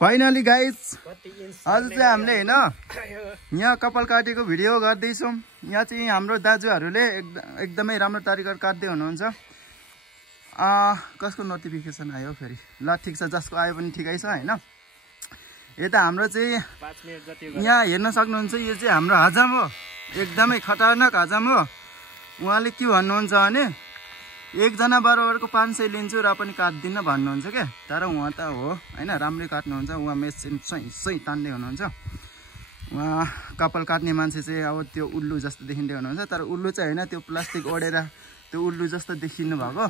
Finally guys आज चाहिँ हामीले हैन यहाँ कपाल काटेको भिडियो गर्दैछौँ। यहाँ चाहिँ हाम्रो दाजुहरूले एकदमै राम्रो तरिकाले काट्दै हुनुहुन्छ। कसको नोटिफिकेसन आयो फेरि? ल ठिक छ, जसको आयो पनि ठिकै छ हैन। यता हाम्रो चाहिँ 5 मिनेट जति यहाँ हेर्न सक्नुहुन्छ, यो चाहिँ हाम्रो हजाम हो, एकदमै खतरनाक हजाम हो। उहाँले के भन्नुहुन्छ भने एकजना बराबरको 500 लिन्छु र पनि काट्दिनँ भन्नुहुन्छ क्या। तर उहाँ त हो हैन, राम्रै काट्नुहुन्छ। उहाँ मेसिन सही तान्दै हुनुहुन्छ। उहाँ कपाल काट्ने मान्छे चाहिँ अब त्यो उल्लु जस्तो देखिँदै हुनुहुन्छ। तर उल्लु चाहिँ हैन, त्यो प्लास्टिक ओढेर त्यो उल्लु जस्तो देखिनु भएको।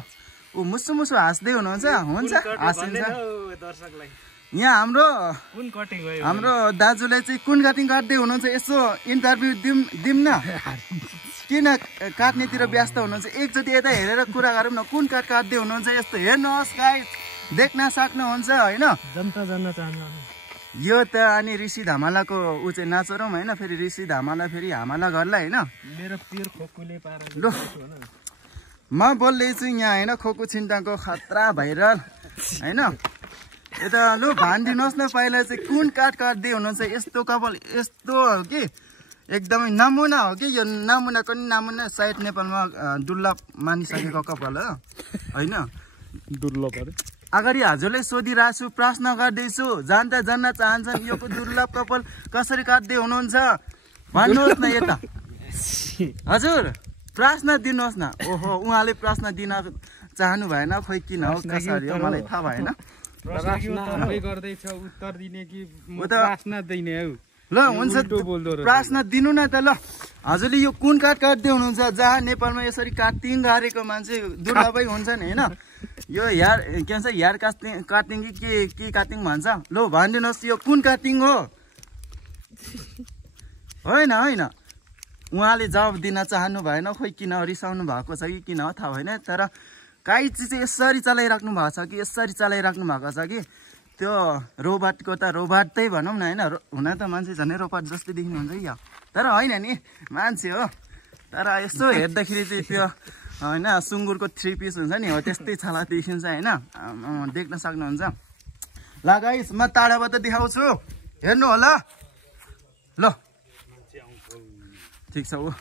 ऊ मुसु मुसु हाँस्दै हुनुहुन्छ। हुन्छ हाँसिन्छ दर्शकलाई। यहाँ हाम्रो दाजुले चाहिँ कुन कटिङ काट्दै हुनुहुन्छ, यसो इन्टरभ्यू दिउँ न। किन काट्नेतिर व्यस्त हुनुहुन्छ? एकचोटि यता हेरेर कुरा गरौँ न। कुन काट्दै हुनुहुन्छ यस्तो हेर्नुहोस् गाइस, देख्न सक्नुहुन्छ हैन। जनता जान्न चाहन्छ यो त अनि ऋषि धामालाको ऊ चाहिँ नाचरौँ हैन। फेरि ऋषि धामाला फेरि हामीलाई गर्ला हैन। मेरो पिर खोकुले पारा ल म बोल्दैछु यहाँ हैन। खोकु छिन्टाको खतरा भाइरल हैन। यता लु भनिदिनुहोस् न, पहिला चाहिँ कुन काट्दै हुनुहुन्छ? यस्तो कपाल यस्तो हो कि एकदमै नमुना हो कि यो नमुनाको नि नमुना। सायद नेपालमा दुर्लभ मानिसकेको कपाल हो हैन। दुर्लभ अरे अगाडि हजुरले सोधिरहेको छु, प्रश्न गर्दैछु। जानता जान्न चाहन्छन् यो दुर्लभ कपाल कसरी काट्दै हुनुहुन्छ भन्नुहोस् न यता। हजुर प्रश्न दिनुहोस् न। ओहो, उहाँले प्रश्न दिन चाहनु भएन, खोइ किन हो कसरी हो मलाई थाहा भएन। गर्दैछ उत्तर दिने कि प्रश्न दिने हो? ल हुन्छ, प्रश्न दिनु न त। ल हजुरले यो कुन काट्दै हुनुहुन्छ? जहाँ नेपालमा यसरी काटिङ गरेको मान्छे दुर्लभै हुन्छ नि हैन। यो हेयर के भन्छ, हेयर काटिङ कि के काटिङ भन्छ? ल भनिदिनुहोस् यो कुन काटिङ हो? होइन होइन, उहाँले जवाब दिन चाहनु भएन। खोइ किन रिसाउनु भएको छ कि किन हो थाहा भएन। तर काहीँ चिज चाहिँ यसरी चलाइराख्नु भएको छ कि यसरी चलाइराख्नु भएको छ कि त्यो रोबोटको त रोबोटै भनौँ न हैन। हुन त मान्छे झनै रोबोट जस्तै देखिनुहुन्छ कि। तर होइन नि, मान्छे हो। तर यसो हेर्दाखेरि चाहिँ त्यो होइन सुँगुरको 3 पिस हुन्छ नि, हो त्यस्तै छाला देखिन्छ हैन। देख्न सक्नुहुन्छ। ल गाइस म टाढाबाट देखाउँछु, हेर्नु होला। ल ठिक छ, ऊ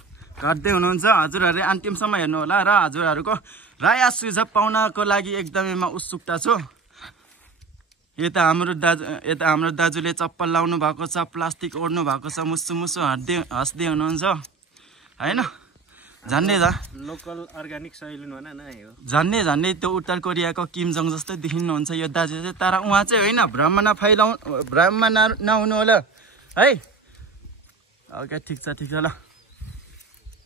काट्दै हुनुहुन्छ। हजुरहरूले अन्तिमसम्म हेर्नु होला र हजुरहरूको राय सुझाव पाउनको लागि एकदमै म उत्सुकता छु। यता हाम्रो दाजुले चप्पल लाउनु भएको छ, प्लास्टिक ओढ्नु भएको छ, मुसु मुसु हाँस्दै हुनुहुन्छ हैन। झन्डै लोकल अर्ग्यानिक सैलुन भन न यो। झन्डै त्यो उत्तर कोरियाको किम जोङ जस्तै देखिनुहुन्छ यो दाजु चाहिँ। तर उहाँ चाहिँ होइन, भ्रम नहुनु होला है। ओके ठिक छ ल।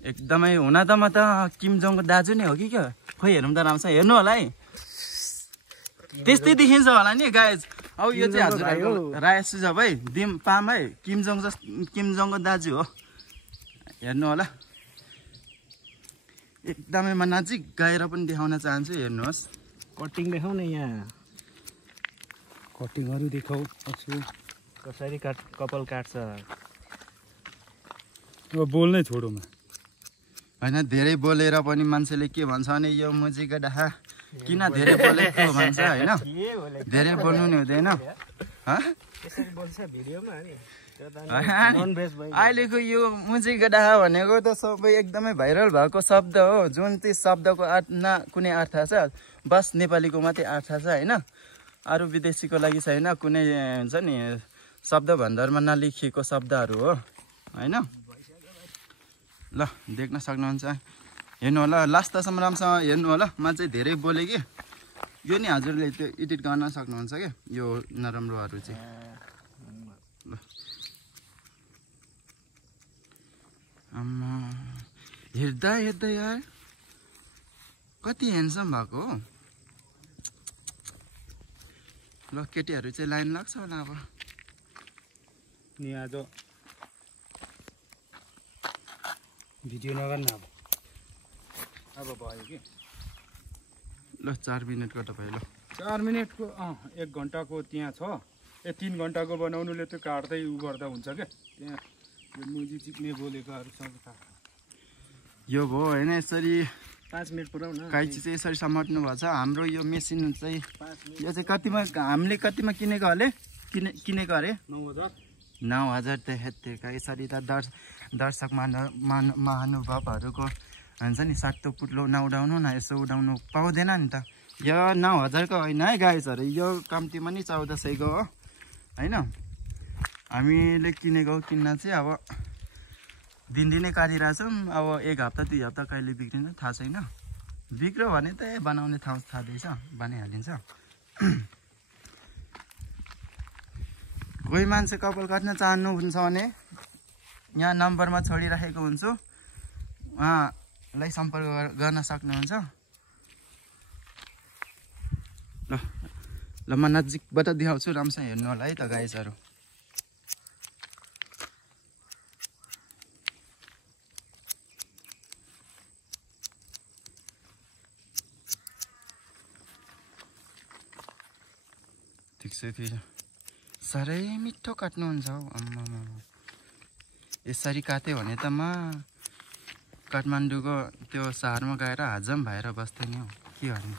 एकदमै हुन त म त किम जोङको दाजु नै हो कि क्या। खोइ हेरौँ त राम्रोसँग, हेर्नु होला है। त्यस्तै देखिन्छ होला नि गाइज। अब यो चाहिँ हजुरहरूको राय सुझाव है, दिम पाम है। किम जोङको दाजु हो, हेर्नु होला। एकदमै म नजिक गएर पनि देखाउन चाहन्छु, हेर्नुहोस्। कटिङ देखाउ न यहाँ, कटिङहरू देखाउ कसरी कपाल काट्छ। अब बोल्नै छोडौँ होइन, धेरै बोलेर पनि मान्छेले के भन्छ भने यो मुजीको डाहा किन धेरै बोलेको भन्छ होइन। धेरै बोल्नु नि हुँदैन। अहिलेको यो मुजीको डाहा भनेको त सबै एकदमै भाइरल भएको शब्द हो। जुन चाहिँ शब्दको अर्थ न कुनै अर्थ छ, बस नेपालीको मात्रै अर्थ छ होइन। अरू विदेशीको लागि छैन कुनै हुन्छ नि शब्द भण्डारमा नलेखिएको शब्दहरू हो होइन। ल देख्न सक्नुहुन्छ, हेर्नु होला। लास्टसम्म राम्रोसँग हेर्नु होला। म चाहिँ धेरै बोलेँ कि यो नि हजुरले त्यो एडिट गर्न सक्नुहुन्छ क्या, यो नराम्रोहरू चाहिँ। ल आम्मा, हेर्दा यार कति ह्यान्डसम भएको हो। ल केटीहरू चाहिँ लाइन लाग्छ होला अब। नि आज भिडियो नगर्नु अब भयो कि। ल 4 मिनटको तपाईँ। ल 4 मिनटको 1 घन्टाको त्यहाँ छ। 3 घन्टाको बनाउनुले त्यो काट्दै उ गर्दा हुन्छ क्या। त्यहाँ यो मुजी चिप्ने बोलेकोहरू सब काट्छ। यो भयो होइन, यसरी 5 मिनेट पुराउन कैँची चाहिँ यसरी समाट्नु भएको छ। हाम्रो यो मेसिन चाहिँ यो चाहिँ कतिमा हामीले कतिमा किनेको अरे किनेको अरे 9,000 त हेत्तेका। यसरी त दर्शक महानुभावहरूको हुन्छ नि सातो पुट्लो नउडाउनु न, यसो उडाउनु पाउँदैन नि त। यो 9,000को होइन है गाइजहरू, यो कम्तीमा नि 1400को हो होइन। हामीले किनेको किन्न चाहिँ अब दिनदिनै काटिरहेछौँ। अब 1 हप्ता 2 हप्ता कहिले बिग्रिन्छ थाहा छैन। बिग्रियो भने त बनाउने ठाउँ थाहा बनाइहालिन्छ। कोही मान्छे कपाल काट्न चाहनुहुन्छ भने यहाँ नम्बरमा छोडिराखेको हुन्छु, उहाँलाई सम्पर्क गर्न सक्नुहुन्छ। ल म नजिकबाट देखाउँछु, राम्रोसँग हेर्नु होला है त गाइजहरू। ठिक छ, साह्रै मिठो काट्नुहुन्छ हौ आम्मामा। यसरी काट्यो भने त म काठमाडौँको त्यो सहरमा गएर हजम भएर बस्थेँ नि हौ, के गर्ने।